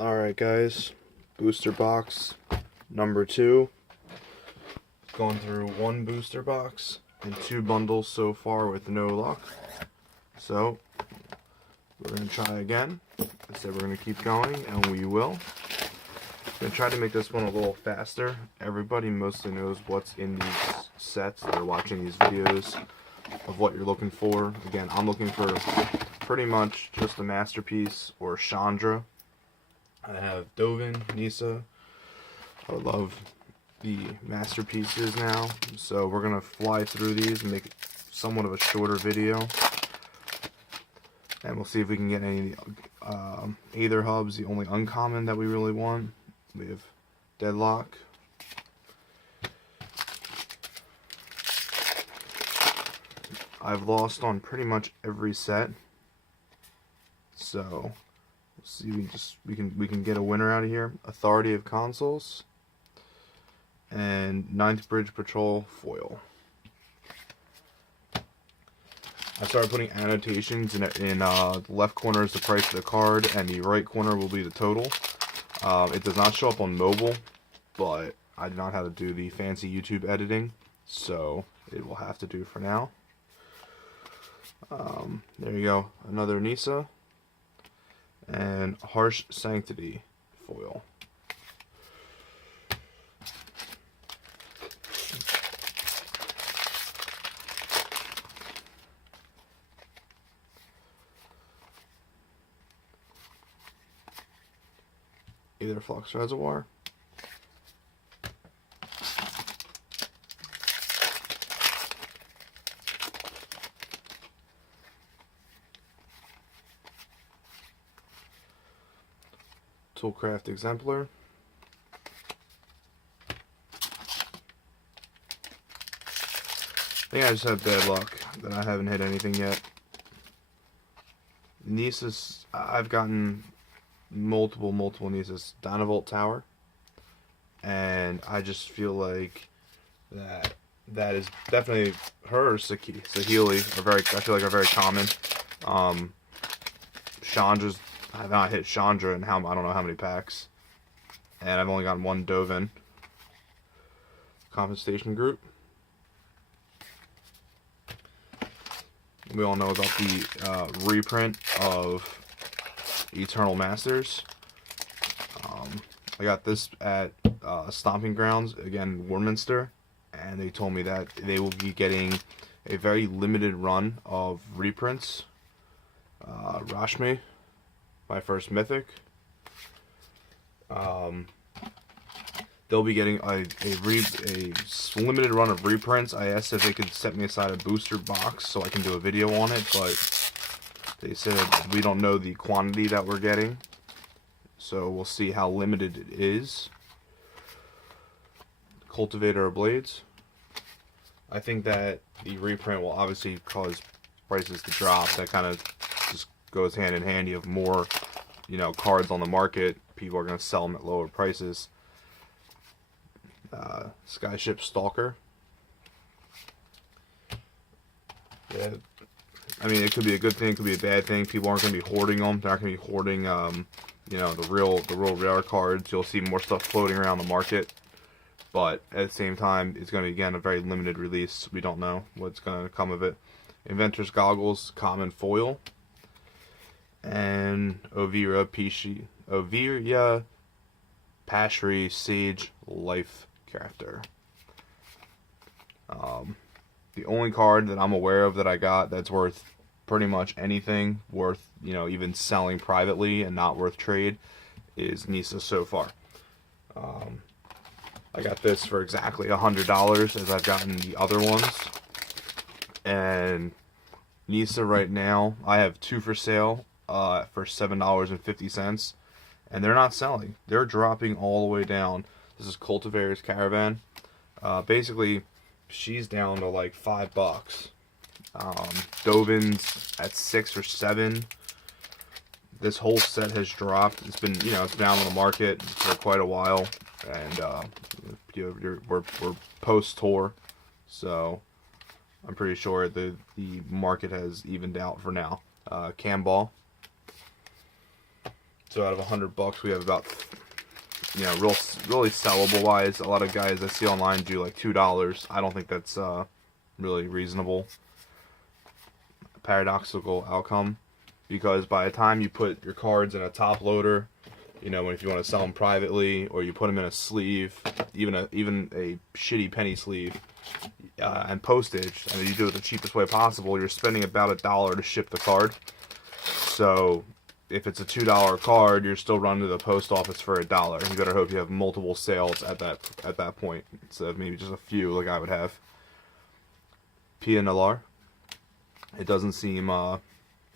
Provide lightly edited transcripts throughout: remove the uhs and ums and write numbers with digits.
Alright guys, booster box number 2. Going through one booster box and 2 bundles so far with no luck. So, we're going to try again. I said we're going to keep going, and we will. I'm going to try to make this one a little faster. Everybody mostly knows what's in these sets. They're watching these videos of what you're looking for. Again, I'm looking for pretty much just a Masterpiece or Chandra. I have Dovin, Nisa. I love the Masterpieces now, so we're gonna fly through these and make it somewhat of a shorter video, and we'll see if we can get any Aether hubs. The only uncommon that we really want, we have Deadlock, I've lost on pretty much every set, so see, we can get a winner out of here. Authority of Consuls and 9th Bridge Patrol foil. I started putting annotations in the left corner is the price of the card, and the right corner will be the total. It does not show up on mobile, but I do not have to do the fancy YouTube editing, so it will have to do for now. There you go, another Nisa. And Harsh Sanctity foil. Aether Flux Reservoir. Toolcraft Exemplar. I think I just have bad luck that I haven't hit anything yet. Nisa's, I've gotten multiple Nisa's. Dynavolt Tower. And I just feel like that is definitely her or Saheeli are very, I feel like are very common. Chandra's, I've not hit Chandra in I don't know how many packs. And I've only gotten one Dovin. Compensation Group. We all know about the reprint of Eternal Masters. I got this at Stomping Grounds, again, Warminster. And they told me that they will be getting a very limited run of reprints. Rashmi, my first mythic. They'll be getting a limited run of reprints. I asked if they could set me aside a booster box so I can do a video on it, but they said we don't know the quantity that we're getting, so we'll see how limited it is. Cultivator of Blades. I think that the reprint will obviously cause prices to drop. That kind of just goes hand in hand. You have more, cards on the market. People are going to sell them at lower prices. Skyship Stalker. Yeah, I mean, it could be a good thing, it could be a bad thing. People aren't going to be hoarding them. They're not going to be hoarding, the real rare cards. You'll see more stuff floating around the market. But at the same time, it's going to be, again, a very limited release. We don't know what's going to come of it. Inventor's Goggles, common foil. And Ovira Pashri Sage Life Crafter. The only card that I'm aware of that I got that's worth pretty much anything, worth, even selling privately and not worth trade, is Nisa so far. I got this for exactly $100 as I've gotten the other ones. And Nisa right now, I have 2 for sale for $7.50. And they're not selling. They're dropping all the way down. This is Cultivator's Caravan. Basically, she's down to like $5. Dovin's at 6 or 7. This whole set has dropped. It's been, it's been out on the market for quite a while, and we're post tour, so I'm pretty sure the market has evened out for now. Cam Ball. So out of $100, we have about, you know, really sellable wise. A lot of guys I see online do like $2. I don't think that's really reasonable. Paradoxical outcome, because by the time you put your cards in a top loader, you know, if you want to sell them privately, or you put them in a sleeve, even a shitty penny sleeve, and postage, and you do it the cheapest way possible, you're spending about $1 to ship the card. So if it's a $2 card, you're still running to the post office for $1. You better hope you have multiple sales at that point, instead of maybe just a few like I would have. Pia Nalar. It doesn't seem, it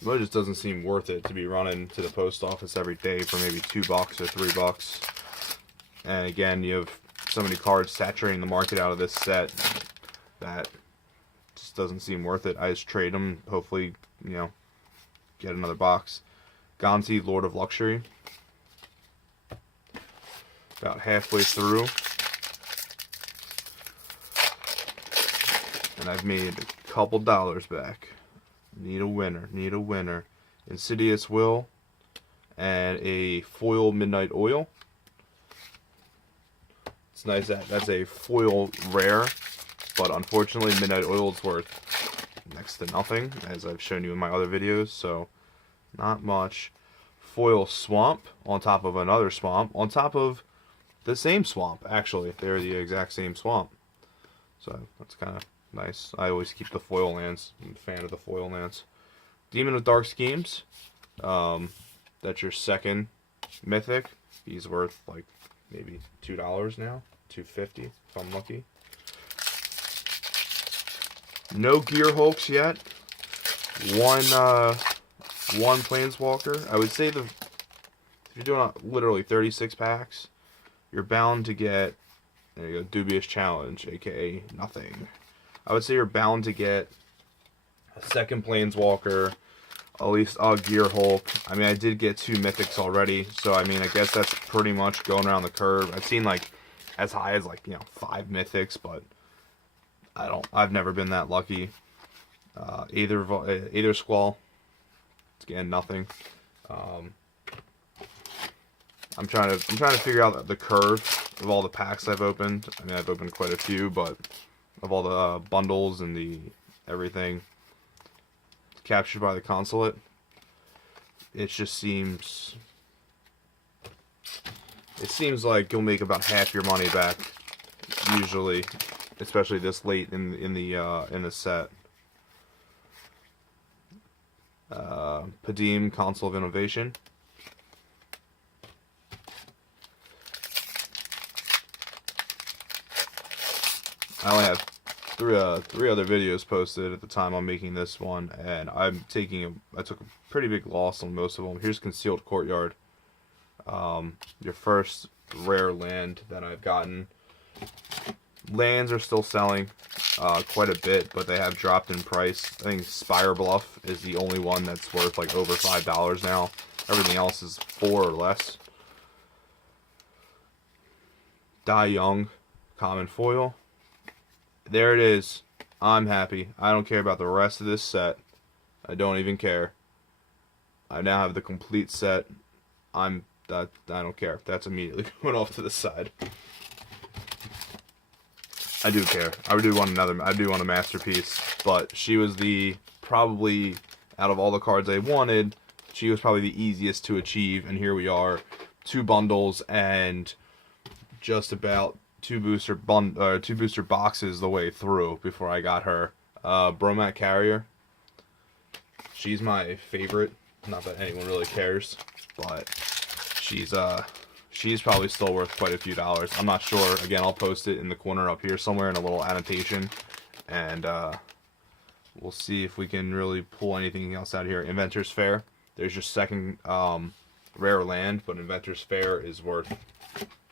just doesn't seem worth it to be running to the post office every day for maybe $2 or $3. And again, you have so many cards saturating the market out of this set that just doesn't seem worth it. I just trade them, hopefully, you know, get another box. Gonzi, Lord of Luxury. About halfway through. And I've made a couple dollars back. Need a winner. Need a winner. Insidious Will. And a foil Midnight Oil. It's nice that that's a foil rare. But unfortunately, Midnight Oil is worth next to nothing, as I've shown you in my other videos. So, not much. Foil Swamp on top of another swamp. On top of the same swamp, actually. They're the exact same swamp. So, that's kind of nice. I always keep the foil lands. I'm a fan of the foil lands. Demon of Dark Schemes. That's your second mythic. He's worth like maybe $2 now. $2.50 if I'm lucky. No Gear Hulks yet. One Planeswalker. I would say if you're doing literally 36 packs, you're bound to get, there you go, Dubious Challenge, aka nothing. I would say you're bound to get a second Planeswalker, at least a Gear Hulk. I mean, I did get 2 Mythics already, so I mean, I guess that's pretty much going around the curve. I've seen like as high as like, you know, 5 Mythics, but I've never been that lucky. Aether Squall. Again, nothing. I'm trying to figure out the curve of all the packs I've opened. I mean, I've opened quite a few, but of all the bundles and the everything captured by the consulate, it just seems like you'll make about half your money back usually, especially this late in the set. Padim, Council of Innovation. I only have three other videos posted at the time I'm making this one, and I took a pretty big loss on most of them. Here's Concealed Courtyard. Your first rare land that I've gotten. Lands are still selling quite a bit, but they have dropped in price. I think Spire Bluff is the only one that's worth like over $5 now. Everything else is $4 or less. Die Young, common foil. There it is. I'm happy. I don't care about the rest of this set. I don't even care. I now have the complete set. I don't care. That's immediately going off to the side. I do care. I do want a masterpiece, but she was probably out of all the cards I wanted, she was probably the easiest to achieve, and here we are, 2 bundles and just about 2 booster boxes the way through before I got her. Bromat Carrier. She's my favorite. Not that anyone really cares, but she's probably still worth quite a few dollars. I'm not sure. Again, I'll post it in the corner up here somewhere in a little annotation, and we'll see if we can really pull anything else out here. Inventor's Fair. There's your second rare land, but Inventor's Fair is worth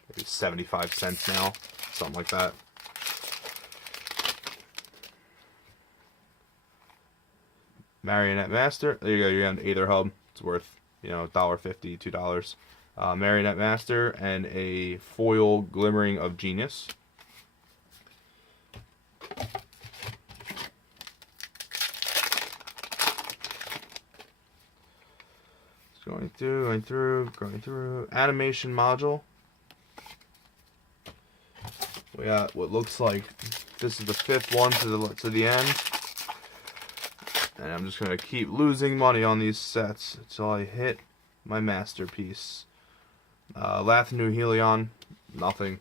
maybe 75 cents now, something like that. Marionette Master. There you go. You're on Aether Hub. It's worth, you know, $1.50, $2. Marionette Master and a foil Glimmering of Genius. Let's Going through. Animation module. We got what looks like this is the 5th one to the end. And I'm just going to keep losing money on these sets until I hit my masterpiece. Lath New Helion, nothing.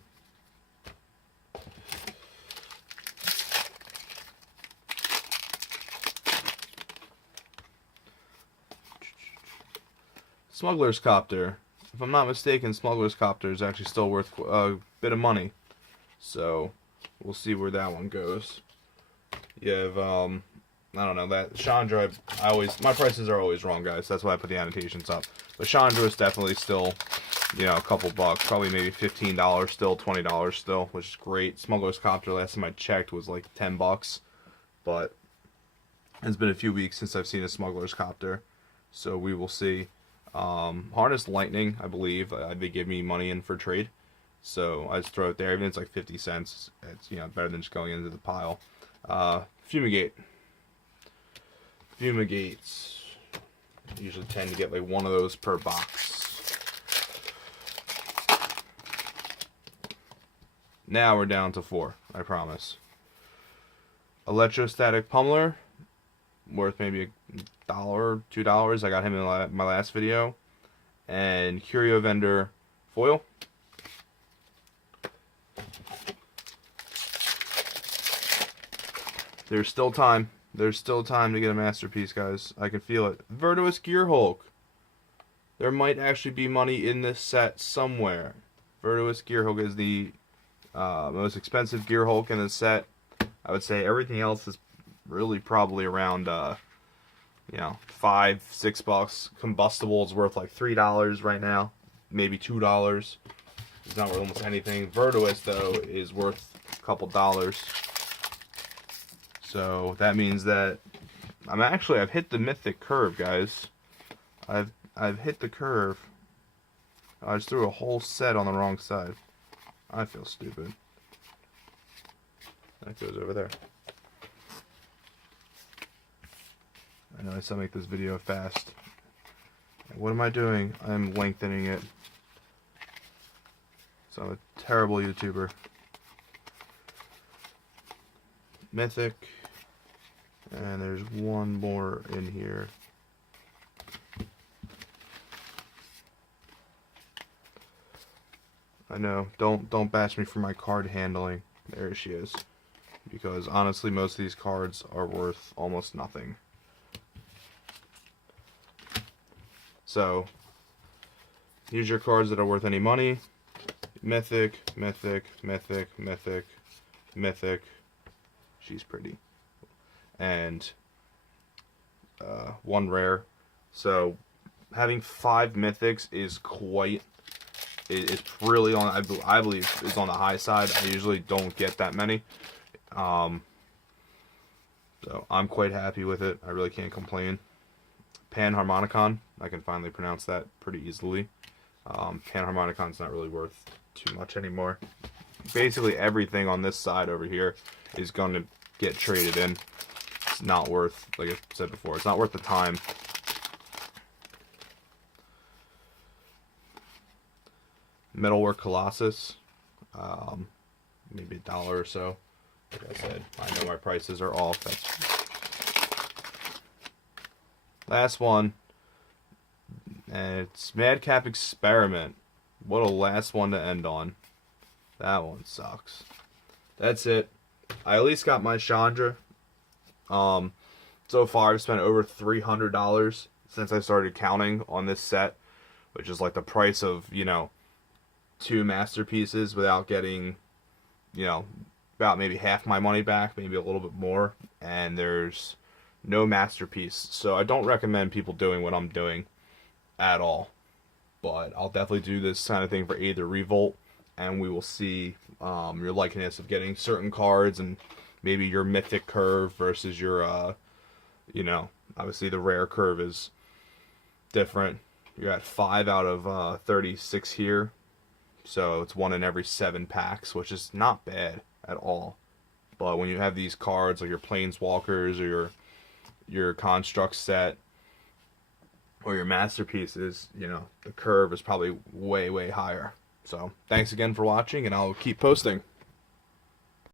Smuggler's Copter. If I'm not mistaken, Smuggler's Copter is actually still worth a bit of money. So, we'll see where that one goes. You have, I don't know, that Chandra, my prices are always wrong, guys. That's why I put the annotations up. But Chandra is definitely still, you know, a couple bucks. Probably maybe $15 still, $20 still, which is great. Smuggler's Copter, last time I checked, was like 10 bucks. But it's been a few weeks since I've seen a Smuggler's Copter. So we will see. Harness Lightning, I believe, they give me money in for trade. So I just throw it there. Even if it's like 50 cents, it's, you know, better than just going into the pile. Fumigate. Fumigates. Usually tend to get like one of those per box. Now we're down to 4, I promise. Electrostatic Pummeler, worth maybe $1, $2. I got him in my last video. And Curio Vendor foil. There's still time. There's still time to get a masterpiece, guys. I can feel it. Virtuous Gear Hulk. There might actually be money in this set somewhere. Virtuous Gear Hulk is the most expensive Gear Hulk in the set. I would say everything else is really probably around, you know, $5, $6. Combustible is worth like $3 right now. Maybe $2. It's not worth almost anything. Virtuous, though, is worth a couple dollars. So that means that I've hit the mythic curve, guys. I've hit the curve. I just threw a whole set on the wrong side. I feel stupid. That goes over there. I know I still make this video fast. What am I doing? I'm lengthening it. So I'm a terrible YouTuber. Mythic. And there's one more in here. I know, don't bash me for my card handling. There she is. Because honestly, most of these cards are worth almost nothing. So, here's your cards that are worth any money. Mythic, Mythic, Mythic, Mythic, Mythic. She's pretty. And one rare. So having 5 mythics is quite. It's really on. I believe is on the high side. I usually don't get that many. So I'm quite happy with it. I really can't complain. Panharmonicon. I can finally pronounce that pretty easily. Panharmonicon's not really worth too much anymore. Basically everything on this side over here is going to get traded in. It's not worth, like I said before, it's not worth the time. Metalwork Colossus, maybe $1 or so. Like I said, I know my prices are off. Last one, and it's Madcap Experiment. What a last one to end on. That one sucks. That's it. I at least got my Chandra. So far I've spent over $300 since I started counting on this set, which is like the price of, you know, 2 masterpieces without getting, you know, about maybe half my money back, maybe a little bit more, and there's no masterpiece. So I don't recommend people doing what I'm doing at all, but I'll definitely do this kind of thing for either Revolt, and we will see your likeness of getting certain cards and maybe your mythic curve versus your, you know, obviously the rare curve is different. You're at 5 out of 36 here, so it's 1 in every 7 packs, which is not bad at all. But when you have these cards like your Planeswalkers or your Construct set, or your masterpiece is, you know, the curve is probably way, way higher. So thanks again for watching, and I'll keep posting.